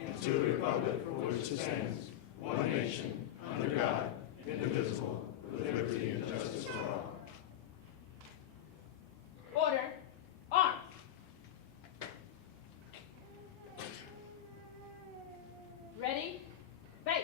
and to the republic for which it stands, one nation, under God, indivisible, with liberty and justice for all. Order. Arms. Ready? Base.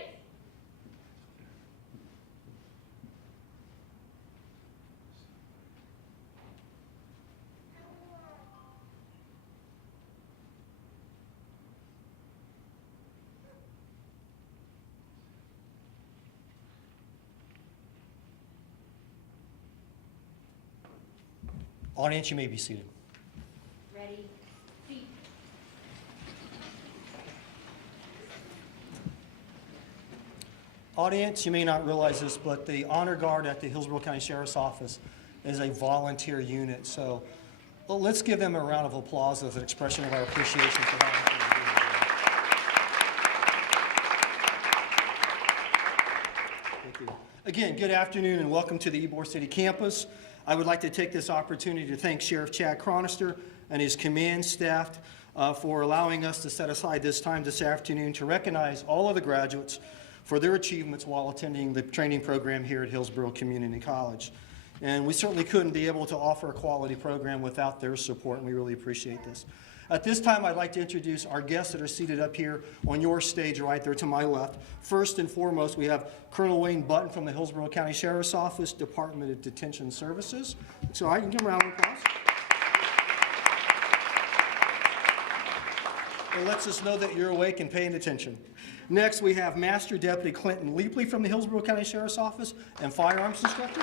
Audience, you may be seated. Ready? Feet. Audience, you may not realize this, but the Honor Guard at the Hillsborough County Sheriff's Office is a volunteer unit. So let's give them a round of applause as an expression of our appreciation for that. Thank you. Again, good afternoon and welcome to the Ybor City campus. I would like to take this opportunity to thank Sheriff Chad Chronister and his command staff for allowing us to set aside this time this afternoon to recognize all of the graduates for their achievements while attending the training program here at Hillsborough Community College. And we certainly couldn't be able to offer a quality program without their support, and we really appreciate this. At this time, I'd like to introduce our guests that are seated up here on your stage right there to my left. First and foremost, we have Colonel Wayne Button from the Hillsborough County Sheriff's Office, Department of Detention Services. So I can give him a round of applause. It lets us know that you're awake and paying attention. Next, we have Master Deputy Clinton Leapley from the Hillsborough County Sheriff's Office and firearms instructor.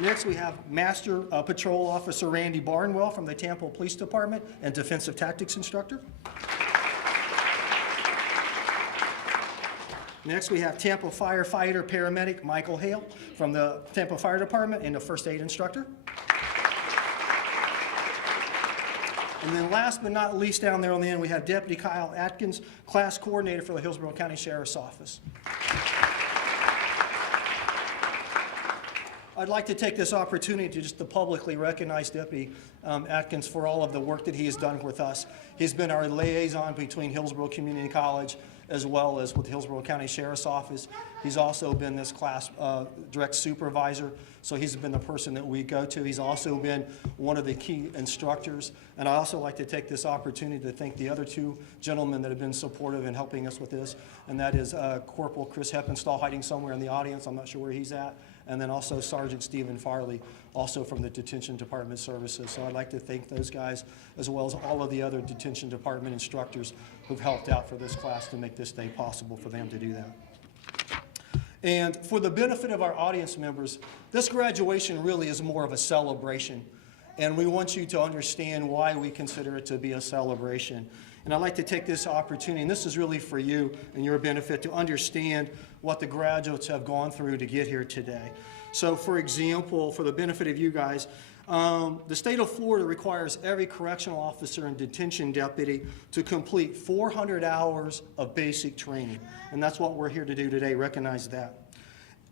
Next, we have Master Patrol Officer Randy Barnwell from the Tampa Police Department and Defensive Tactics Instructor. Next, we have Tampa Firefighter Paramedic Michael Hale from the Tampa Fire Department and a First Aid Instructor. And then last but not least, down there on the end, we have Deputy Kyle Atkins, Class Coordinator for the Hillsborough County Sheriff's Office. I'd like to take this opportunity to publicly recognize Deputy Atkins for all of the work that he has done with us. He's been our liaison between Hillsborough Community College as well as with the Hillsborough County Sheriff's Office. He's also been this class direct supervisor, so he's been the person that we go to. He's also been one of the key instructors. And I also like to take this opportunity to thank the other two gentlemen that have been supportive in helping us with this, and that is Corporal Chris Heppenstall hiding somewhere in the audience. I'm not sure where he's at. And then also Sergeant Stephen Farley, also from the Detention Department Services. So I'd like to thank those guys, as well as all of the other Detention Department instructors who've helped out for this class to make this day possible for them to do that. And for the benefit of our audience members, this graduation really is more of a celebration. And we want you to understand why we consider it to be a celebration. And I'd like to take this opportunity, and this is really for you and your benefit, to understand what the graduates have gone through to get here today. So for example, for the benefit of you guys, the state of Florida requires every correctional officer and detention deputy to complete 400 hours of basic training. And that's what we're here to do today, recognize that.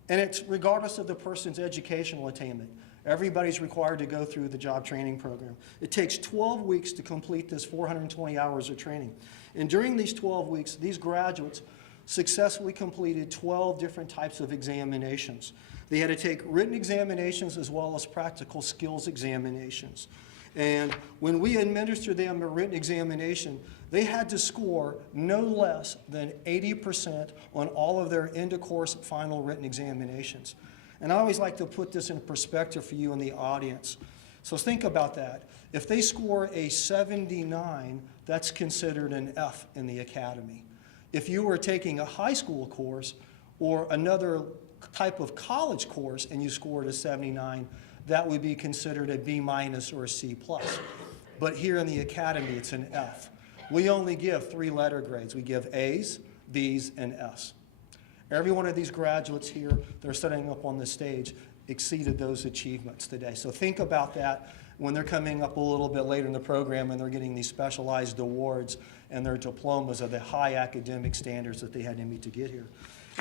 And it's regardless of the person's educational attainment. Everybody's required to go through the job training program. It takes 12 weeks to complete this 420 hours of training. And during these 12 weeks, these graduates successfully completed 12 different types of examinations. They had to take written examinations as well as practical skills examinations. And when we administered them a written examination, they had to score no less than 80% on all of their end-of-course final written examinations. And I always like to put this in perspective for you in the audience. So think about that. If they score a 79, that's considered an F in the academy. If you were taking a high school course or another type of college course and you scored a 79, that would be considered a B- or a C+. But here in the academy, it's an F. We only give 3-letter grades. We give A's, B's, and S. Every one of these graduates here that are setting up on the stage exceeded those achievements today. So think about that when they're coming up a little bit later in the program and they're getting these specialized awards and their diplomas of the high academic standards that they had to meet to get here.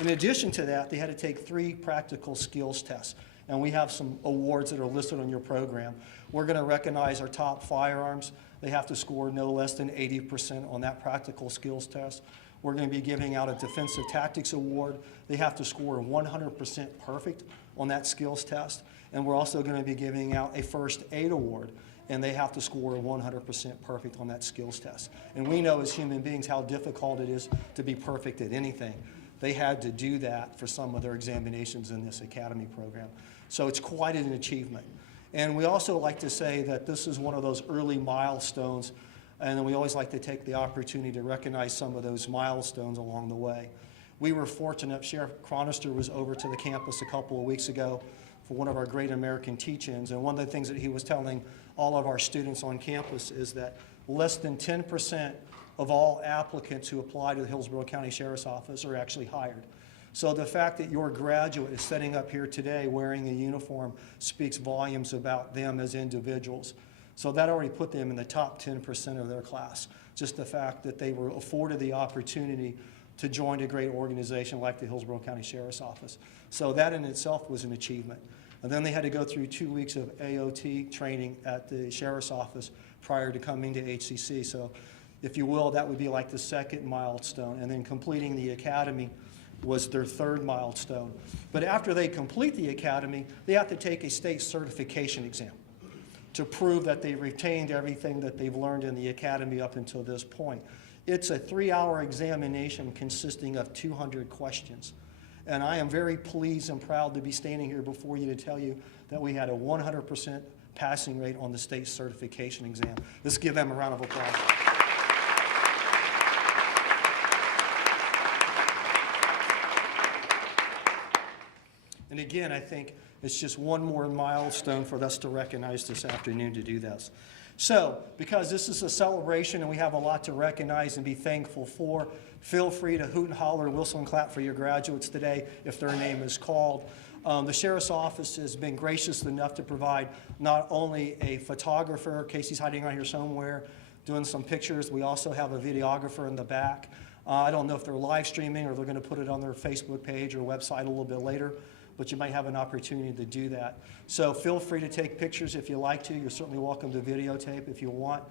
In addition to that, they had to take 3 practical skills tests. And we have some awards that are listed on your program. We're going to recognize our top firearms They have to score no less than 80% on that practical skills test. We're going to be giving out a Defensive Tactics Award. They have to score 100% perfect on that skills test. And we're also going to be giving out a First Aid Award, and they have to score 100% perfect on that skills test. And we know as human beings how difficult it is to be perfect at anything. They had to do that for some of their examinations in this academy program. So it's quite an achievement. And we also like to say that this is one of those early milestones, and we always like to take the opportunity to recognize some of those milestones along the way. We were fortunate, Sheriff Chronister was over to the campus a couple of weeks ago for one of our Great American Teach-Ins, and one of the things that he was telling all of our students on campus is that less than 10% of all applicants who apply to the Hillsborough County Sheriff's Office are actually hired. So the fact that your graduate is sitting up here today wearing a uniform speaks volumes about them as individuals. So that already put them in the top 10% of their class. Just the fact that they were afforded the opportunity to join a great organization like the Hillsborough County Sheriff's Office. So that in itself was an achievement. And then they had to go through 2 weeks of AOT training at the Sheriff's Office prior to coming to HCC. So if you will, that would be like the second milestone. And then completing the academy was their third milestone. But after they complete the academy, they have to take a state certification exam to prove that they retained everything that they've learned in the academy up until this point. It's a 3-hour examination consisting of 200 questions. And I am very pleased and proud to be standing here before you to tell you that we had a 100% passing rate on the state certification exam. Let's give them a round of applause. And again, I think it's just one more milestone for us to recognize this afternoon to do this. So, because this is a celebration and we have a lot to recognize and be thankful for, feel free to hoot and holler, whistle and clap for your graduates today if their name is called. The Sheriff's Office has been gracious enough to provide not only a photographer, Casey's hiding around here somewhere, doing some pictures. We also have a videographer in the back. I don't know if they're live streaming or they're going to put it on their Facebook page or website a little bit later, but you might have an opportunity to do that. So feel free to take pictures if you like to. You're certainly welcome to videotape if you want.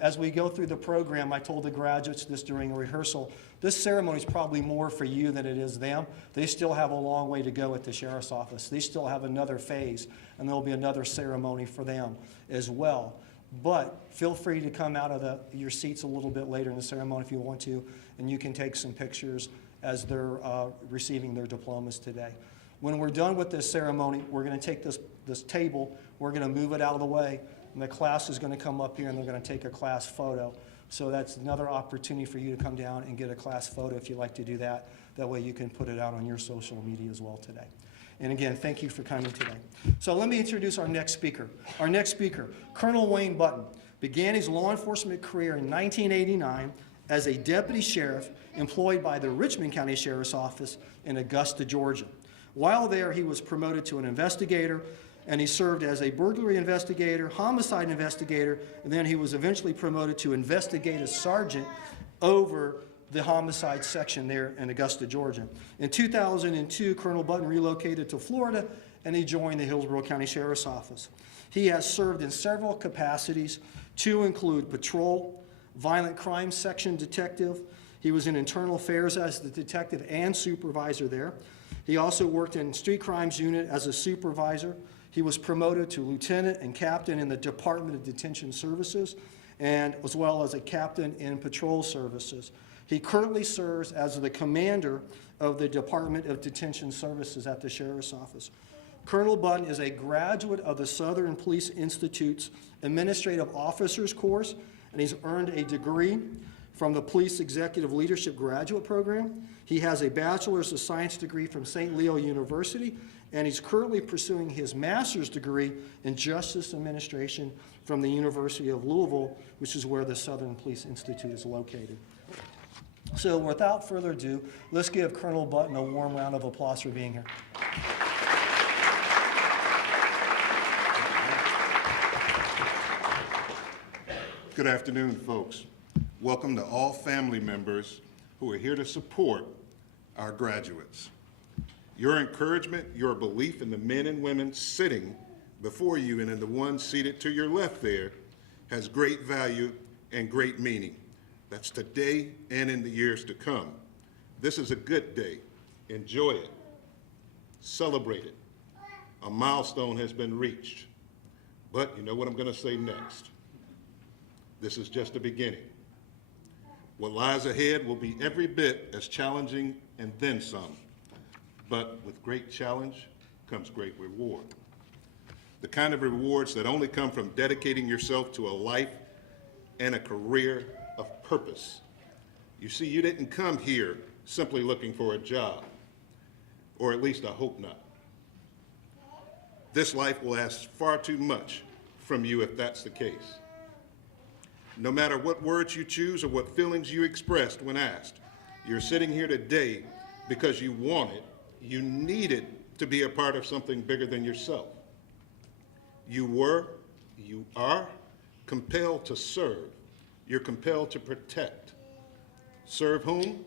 As we go through the program, I told the graduates this during a rehearsal, this ceremony is probably more for you than it is them. They still have a long way to go at the Sheriff's Office. They still have another phase, and there'll be another ceremony for them as well. But feel free to come out of your seats a little bit later in the ceremony if you want to, and you can take some pictures as they're receiving their diplomas today. When we're done with this ceremony, we're going to take this table, we're going to move it out of the way, and the class is going to come up here and they're going to take a class photo. So that's another opportunity for you to come down and get a class photo if you'd like to do that. That way you can put it out on your social media as well today. And again, thank you for coming today. So let me introduce our next speaker. Our next speaker, Colonel Wayne Button, began his law enforcement career in 1989 as a deputy sheriff employed by the Richmond County Sheriff's Office in Augusta, Georgia. While there, he was promoted to an investigator, and he served as a burglary investigator, homicide investigator, and then he was eventually promoted to investigative sergeant over the homicide section there in Augusta, Georgia. In 2002, Colonel Button relocated to Florida, and he joined the Hillsborough County Sheriff's Office. He has served in several capacities, to include patrol, violent crime section detective. He was in internal affairs as the detective and supervisor there. He also worked in street crimes unit as a supervisor. He was promoted to lieutenant and captain in the Department of Detention Services, and as well as a captain in patrol services. He currently serves as the commander of the Department of Detention Services at the Sheriff's Office. Colonel Button is a graduate of the Southern Police Institute's Administrative Officers course, and he's earned a degree from the Police Executive Leadership Graduate Program. He has a Bachelor's of Science degree from St. Leo University, and he's currently pursuing his master's degree in Justice Administration from the University of Louisville, which is where the Southern Police Institute is located. So without further ado, let's give Colonel Button a warm round of applause for being here. Good afternoon, folks. Welcome to all family members who are here to support our graduates. Your encouragement, your belief in the men and women sitting before you and in the ones seated to your left there has great value and great meaning. That's today and in the years to come. This is a good day. Enjoy it. Celebrate it. A milestone has been reached. But you know what I'm going to say next. This is just the beginning. What lies ahead will be every bit as challenging and then some. But with great challenge comes great reward. The kind of rewards that only come from dedicating yourself to a life and a career of purpose. You see, you didn't come here simply looking for a job, or at least I hope not. This life will ask far too much from you if that's the case. No matter what words you choose or what feelings you expressed when asked, you're sitting here today because you want it, you need it to be a part of something bigger than yourself. You are compelled to serve. You're compelled to protect. Serve whom?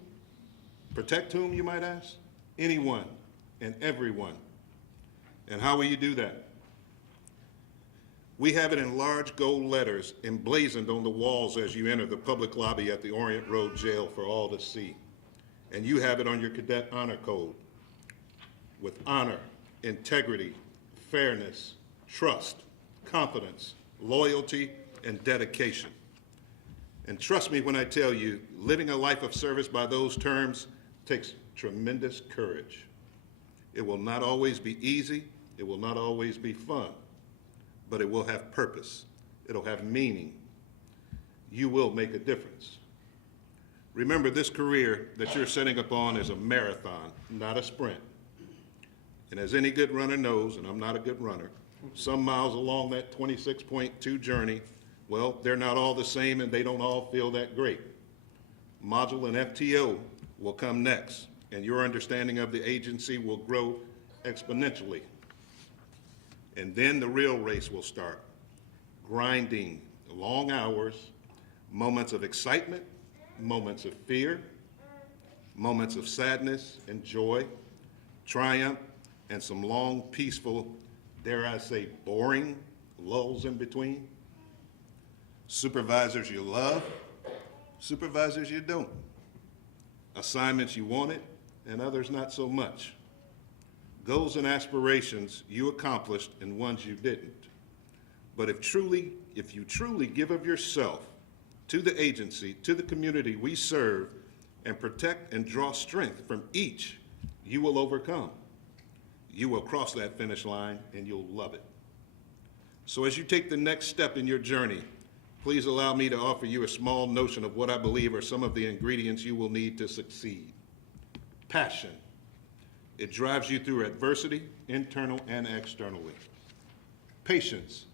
Protect whom, you might ask? Anyone and everyone. And how will you do that? We have it in large gold letters emblazoned on the walls as you enter the public lobby at the Orient Road Jail for all to see. And you have it on your cadet honor code with honor, integrity, fairness, trust, confidence, loyalty, and dedication. And trust me when I tell you, living a life of service by those terms takes tremendous courage. It will not always be easy. It will not always be fun. But it will have purpose. It'll have meaning. You will make a difference. Remember, this career that you're setting up on is a marathon, not a sprint. And as any good runner knows, and I'm not a good runner, some miles along that 26.2 journey, well, they're not all the same and they don't all feel that great. Module and FTO will come next, and your understanding of the agency will grow exponentially. And then the real race will start. Grinding, long hours, moments of excitement, moments of fear, moments of sadness and joy, triumph, and some long, peaceful, dare I say, boring lulls in between. Supervisors you love, supervisors you don't. Assignments you wanted, and others not so much. Goals and aspirations you accomplished and ones you didn't. But if you truly give of yourself to the agency, to the community we serve, and protect and draw strength from each, you will overcome. You will cross that finish line and you'll love it. So as you take the next step in your journey, please allow me to offer you a small notion of what I believe are some of the ingredients you will need to succeed. Passion. It drives you through adversity, internal and externally. Patience.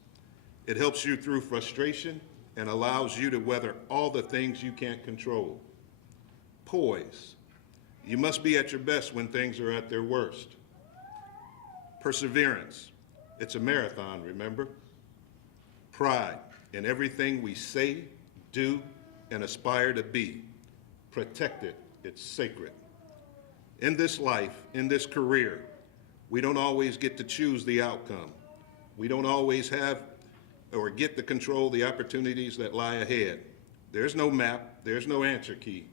It helps you through frustration and allows you to weather all the things you can't control. Poise. You must be at your best when things are at their worst. Perseverance. It's a marathon, remember? Pride in everything we say, do, and aspire to be. Protect it. It's sacred. In this life, in this career, we don't always get to choose the outcome. We don't always have or get to control the opportunities that lie ahead. There's no map, there's no answer key.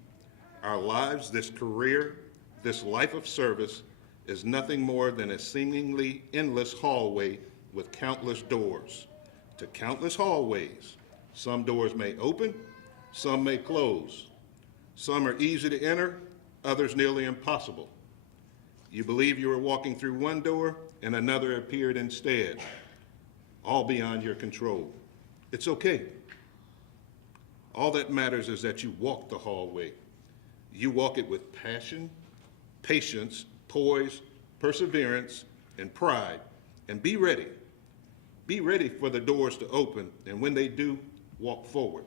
Our lives, this career, this life of service is nothing more than a seemingly endless hallway with countless doors to countless hallways. Some doors may open, some may close. Some are easy to enter, others nearly impossible. You believe you were walking through one door and another appeared instead, all beyond your control. It's okay. All that matters is that you walk the hallway. You walk it with passion, patience, poise, perseverance, and pride. And be ready. Be ready for the doors to open, and when they do, walk forward.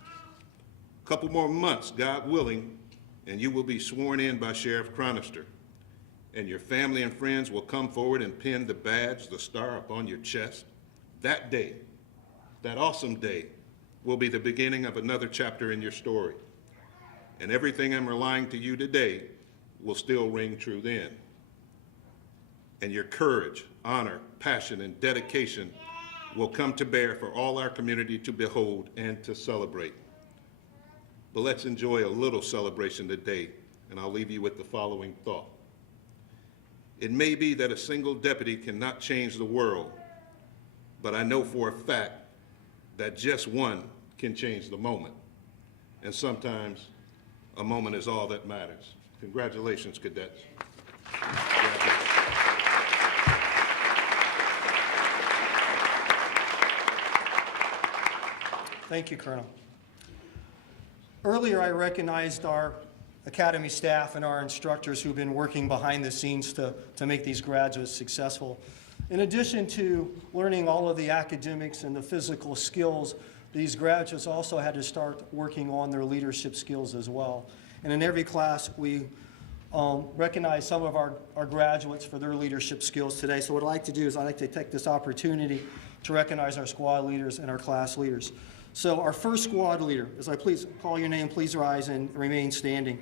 A couple more months, God willing, and you will be sworn in by Sheriff Chronister. And your family and friends will come forward and pin the badge, the star upon your chest. That day, that awesome day, will be the beginning of another chapter in your story. And everything I'm relying to you today will still ring true then. And your courage, honor, passion, and dedication will come to bear for all our community to behold and to celebrate. But let's enjoy a little celebration today, and I'll leave you with the following thought. It may be that a single deputy cannot change the world, but I know for a fact that just one can change the moment. And sometimes a moment is all that matters. Congratulations, cadets. Thank you, Colonel. Earlier, I recognized our Academy staff and our instructors who've been working behind the scenes to make these graduates successful. In addition to learning all of the academics and the physical skills, these graduates also had to start working on their leadership skills as well. And in every class, we recognize some of our graduates for their leadership skills today. So what I'd like to do is I'd like to take this opportunity to recognize our squad leaders and our class leaders. So our first squad leader, as I please call your name, please rise and remain standing.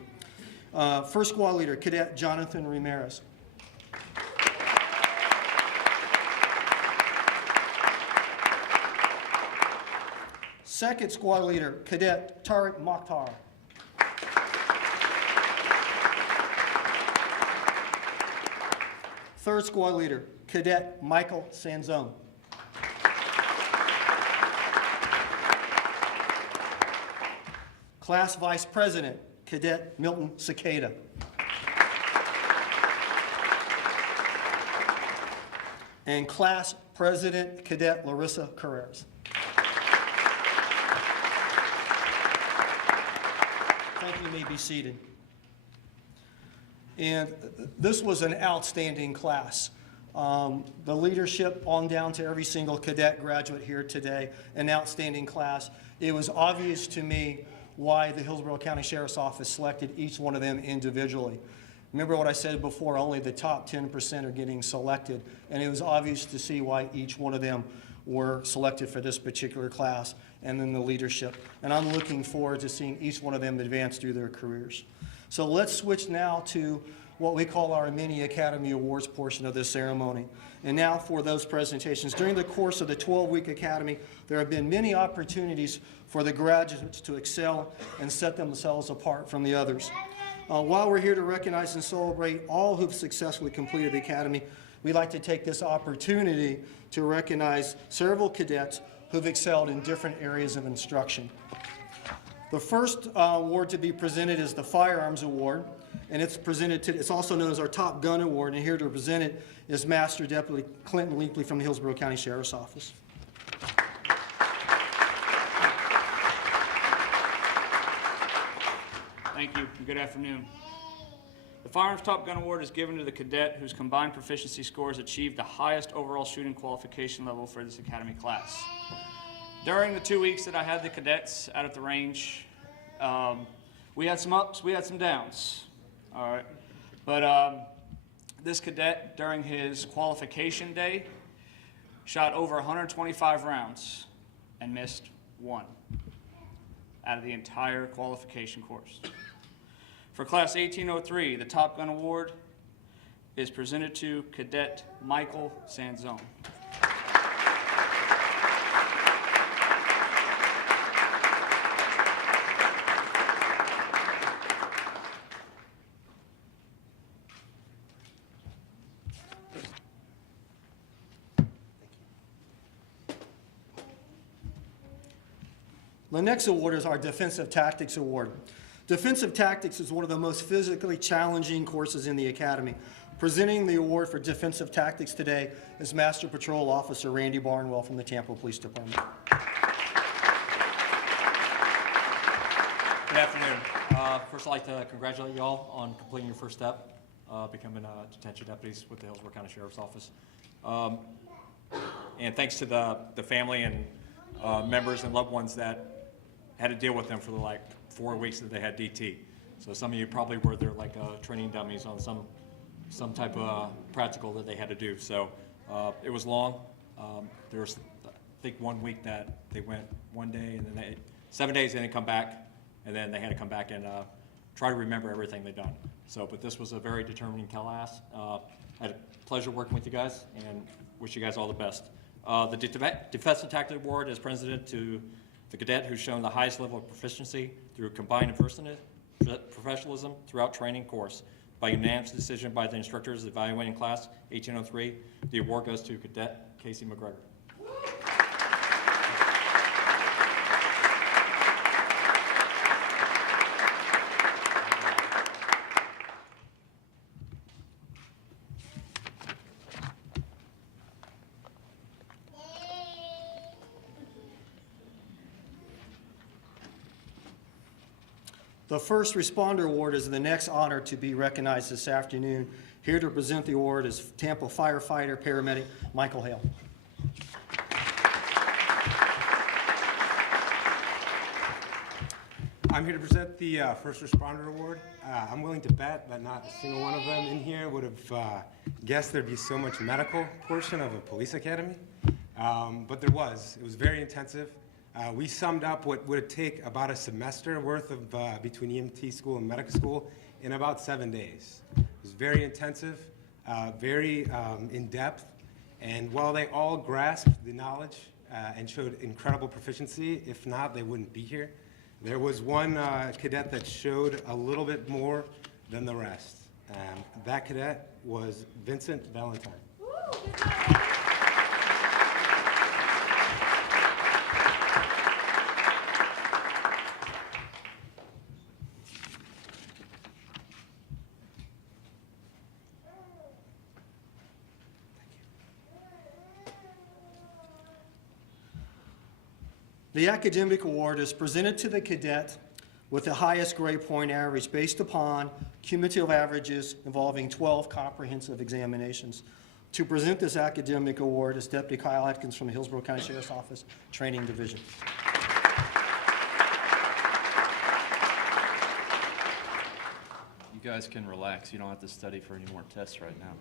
First squad leader, Cadet Jonathan Ramirez. Second squad leader, Cadet Tariq Mokhtar. Third squad leader, Cadet Michael Sanzone. Class Vice President, Cadet Milton Cicada. And Class President, Cadet Larissa Carreras. Thank you. You may be seated. And this was an outstanding class. The leadership on down to every single cadet graduate here today, an outstanding class. It was obvious to me why the Hillsborough County Sheriff's Office selected each one of them individually. Remember what I said before, only the top 10% are getting selected, and it was obvious to see why each one of them were selected for this particular class, and then the leadership. And I'm looking forward to seeing each one of them advance through their careers. So let's switch now to what we call our mini Academy Awards portion of this ceremony. And now for those presentations. During the course of the 12-week Academy, there have been many opportunities for the graduates to excel and set themselves apart from the others. While we're here to recognize and celebrate all who've successfully completed the Academy, we'd like to take this opportunity to recognize several cadets who've excelled in different areas of instruction. The first award to be presented is the Firearms Award, and it's also known as our Top Gun Award, and here to present it is Master Deputy Clinton Leapley from the Hillsborough County Sheriff's Office. Thank you, and good afternoon. The Firearms Top Gun Award is given to the cadet whose combined proficiency scores achieved the highest overall shooting qualification level for this Academy class. During the 2 weeks that I had the cadets out at the range, we had some ups, we had some downs, all right? But this cadet, during his qualification day, shot over 125 rounds and missed one out of the entire qualification course. For Class 1803, the Top Gun Award is presented to Cadet Michael Sanzone. The next award is our Defensive Tactics Award. Defensive Tactics is one of the most physically challenging courses in the Academy. Presenting the award for Defensive Tactics today is Master Patrol Officer Randy Barnwell from the Tampa Police Department. Good afternoon. First, I'd like to congratulate you all on completing your first step, becoming detention deputies with the Hillsborough County Sheriff's Office. And thanks to the family and members and loved ones that had to deal with them for the 4 weeks that they had DT. So some of you probably were there training dummies on some type of practical that they had to do. So it was long. There was, I think, 1 week that they went one day, and then 7 days they didn't come back, and then they had to come back and try to remember everything they'd done. So, but this was a very determining class. I had a pleasure working with you guys, and wish you guys all the best. The Defensive Tactic Award is presented to the cadet who's shown the highest level of proficiency through combined professionalism throughout training course. By unanimous decision by the instructors evaluating class 1803, the award goes to Cadet Casey McGregor. The First Responder Award is the next honor to be recognized this afternoon. Here to present the award is Tampa firefighter, paramedic Michael Hale. I'm here to present the First Responder Award. I'm willing to bet that not a single one of them in here would have guessed there'd be so much medical portion of a police academy, but there was. It was very intensive. We summed up what would take about a semester worth of between EMT school and medical school in about 7 days. It was very intensive, very in-depth, and while they all grasped the knowledge and showed incredible proficiency, if not, they wouldn't be here. There was one cadet that showed a little bit more than the rest. That cadet was Vincent Valentine. The academic award is presented to the cadet with the highest grade point average based upon cumulative averages involving 12 comprehensive examinations. To present this academic award is Deputy Kyle Atkins from the Hillsborough County Sheriff's Office Training Division. You guys can relax. You don't have to study for any more tests right now.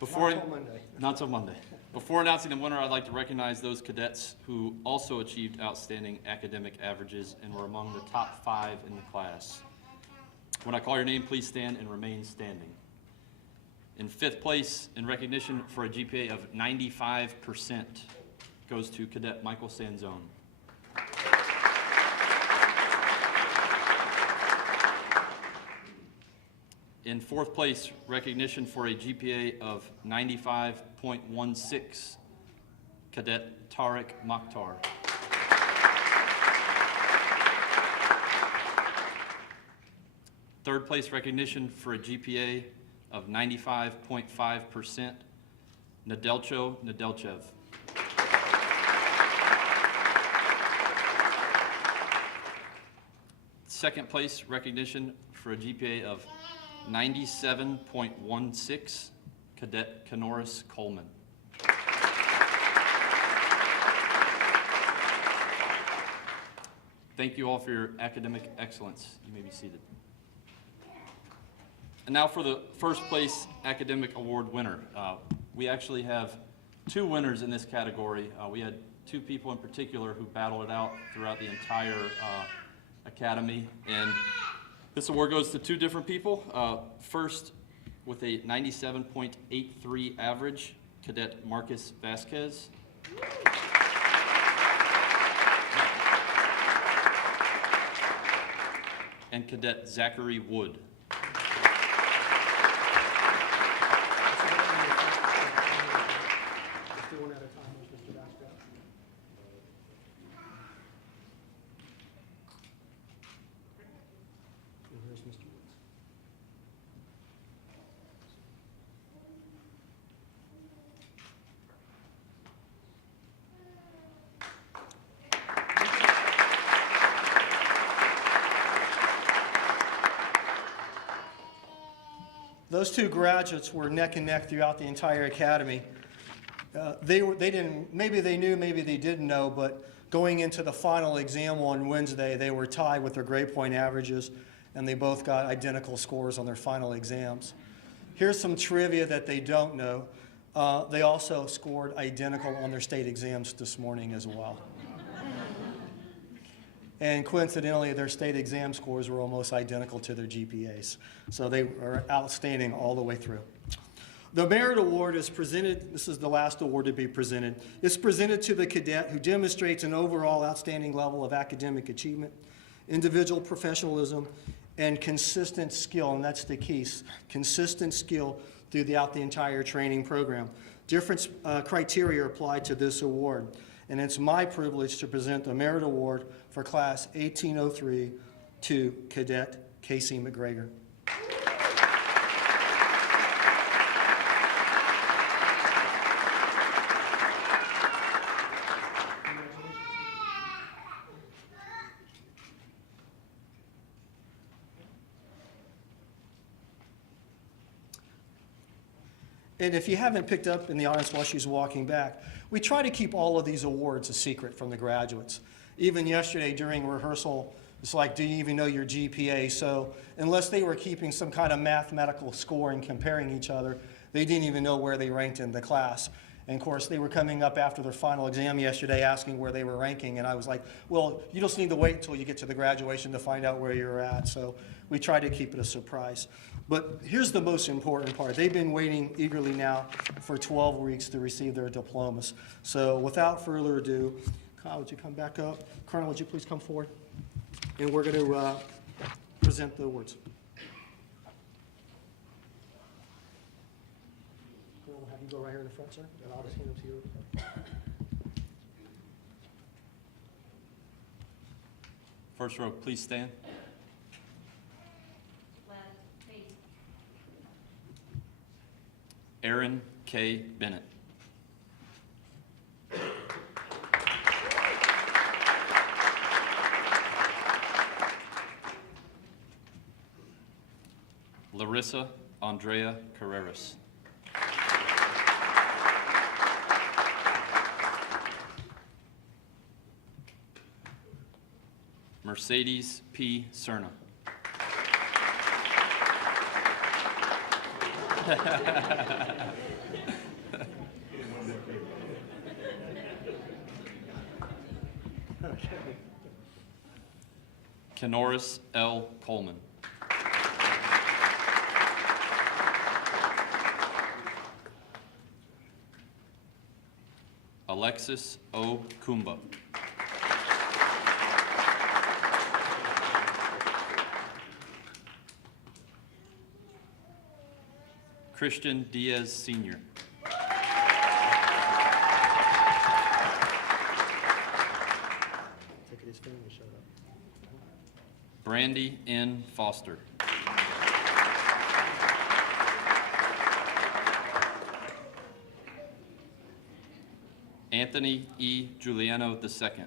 Not till Monday. Not till Monday. Before announcing the winner, I'd like to recognize those cadets who also achieved outstanding academic averages and were among the top 5 in the class. When I call your name, please stand and remain standing. In 5th place, in recognition for a GPA of 95%, goes to Cadet Michael Sanzone. In 4th place, recognition for a GPA of 95.16, Cadet Tariq Mokhtar. Third place recognition for a GPA of 95.5%, Nedelcho Nedelchev. Second place recognition for a GPA of 97.16, Cadet Canoris Coleman. Thank you all for your academic excellence. You may be seated. And now for the first place academic award winner. We actually have 2 winners in this category. We had 2 people in particular who battled it out throughout the entire academy, and this award goes to 2 different people. First, with a 97.83 average, Cadet Marcus Vasquez. And Cadet Zachary Wood. Those 2 graduates were neck and neck throughout the entire academy. Maybe they knew, maybe they didn't know, but going into the final exam on Wednesday, they were tied with their grade point averages, and they both got identical scores on their final exams. Here's some trivia that they don't know. They also scored identical on their state exams this morning as well. And coincidentally, their state exam scores were almost identical to their GPAs. So they were outstanding all the way through. The Merit Award is presented, this is the last award to be presented. It's presented to the cadet who demonstrates an overall outstanding level of academic achievement, individual professionalism, and consistent skill, and that's the key, consistent skill throughout the entire training program. Different criteria are applied to this award, and it's my privilege to present the Merit Award for Class 1803 to Cadet Casey McGregor. And if you haven't picked up in the audience while she's walking back, we try to keep all of these awards a secret from the graduates. Even yesterday during rehearsal, it's like, do you even know your GPA? So unless they were keeping some kind of mathematical score and comparing each other, they didn't even know where they ranked in the class. And of course, they were coming up after their final exam yesterday asking where they were ranking. And I was like, well, you just need to wait until you get to the graduation to find out where you're at. So we try to keep it a surprise. But here's the most important part. They've been waiting eagerly now for 12 weeks to receive their diplomas. So without further ado, Kyle, would you come back up? Colonel, would you please come forward? And we're going to present the awards. We'll have you go right here in the front, sir, and I'll just hand them to you. First row, please stand. Aaron K. Bennett. Larissa Andrea Carreras. Mercedes P. Cerna. Kenoris L. Coleman. Alexis O. Kumba. Christian Diaz Sr. Brandy N. Foster. Anthony E. Giuliano II.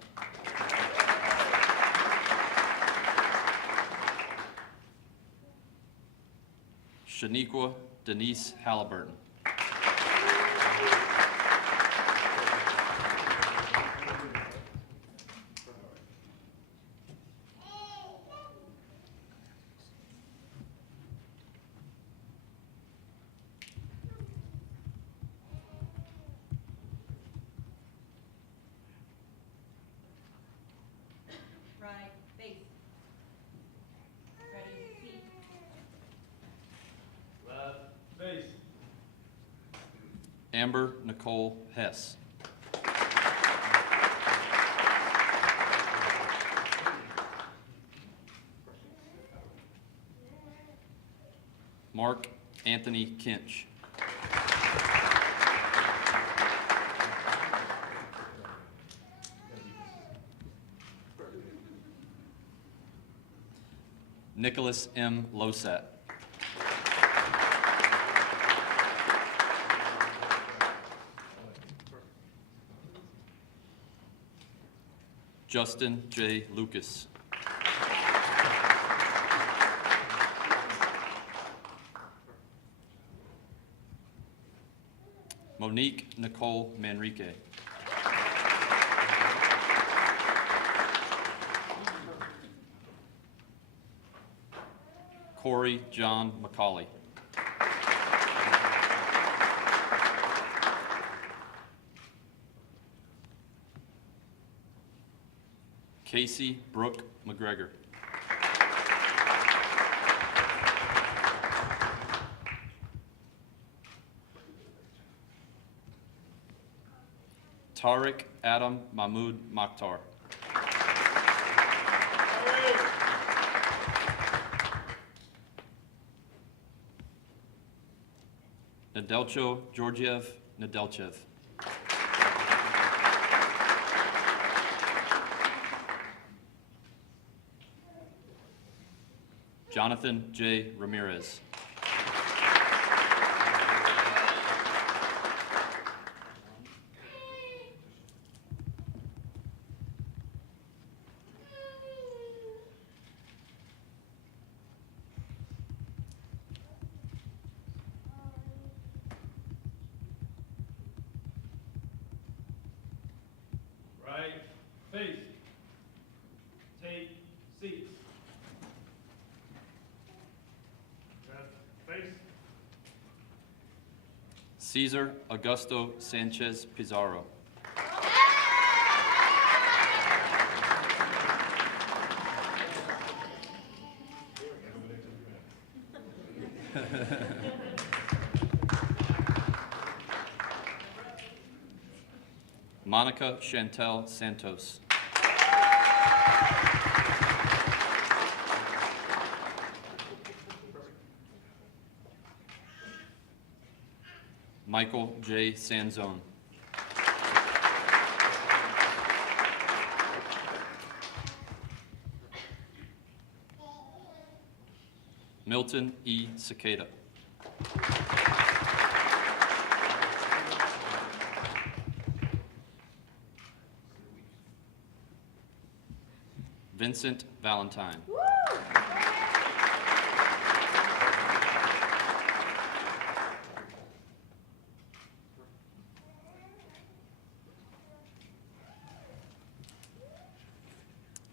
Shaniqua Denise Halliburton. Right, base. Ready, seat. Amber Nicole Hess. Mark Anthony Kinch. Nicholas M. Losat. Justin J. Lucas. Monique Nicole Manrique. Corey John McCauley. Casey Brooke McGregor. Tariq Adam Mahmoud Makhtar. Nedelcho Georgiev Nedelchev. Jonathan J. Ramirez. Right, face, take seats. Left, face. Cesar Augusto Sanchez Pizarro. Monica Chantel Santos. Michael J. Sanzone. Milton E. Cicada. Vincent Valentine.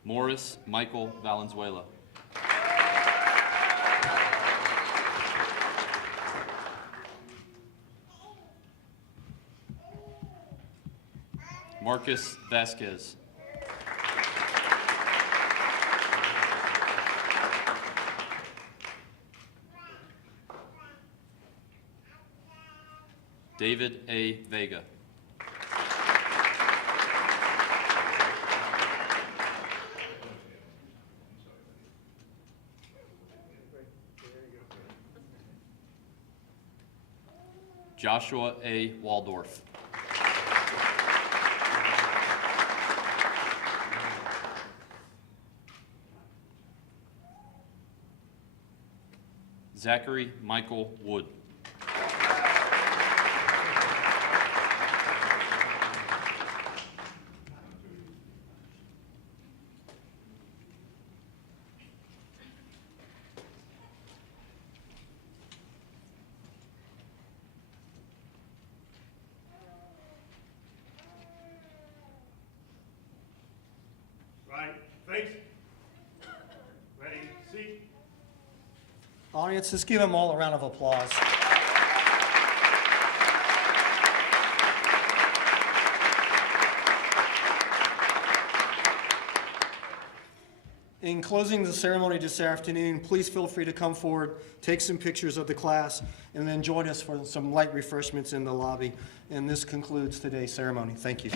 Morris Michael Valenzuela. Marcus Vasquez. David A. Vega. Joshua A. Waldorf. Zachary Michael Wood. Right, face. Ready, seat. Audience, just give them all a round of applause. In closing the ceremony this afternoon, please feel free to come forward, take some pictures of the class, and then join us for some light refreshments in the lobby. And this concludes today's ceremony. Thank you.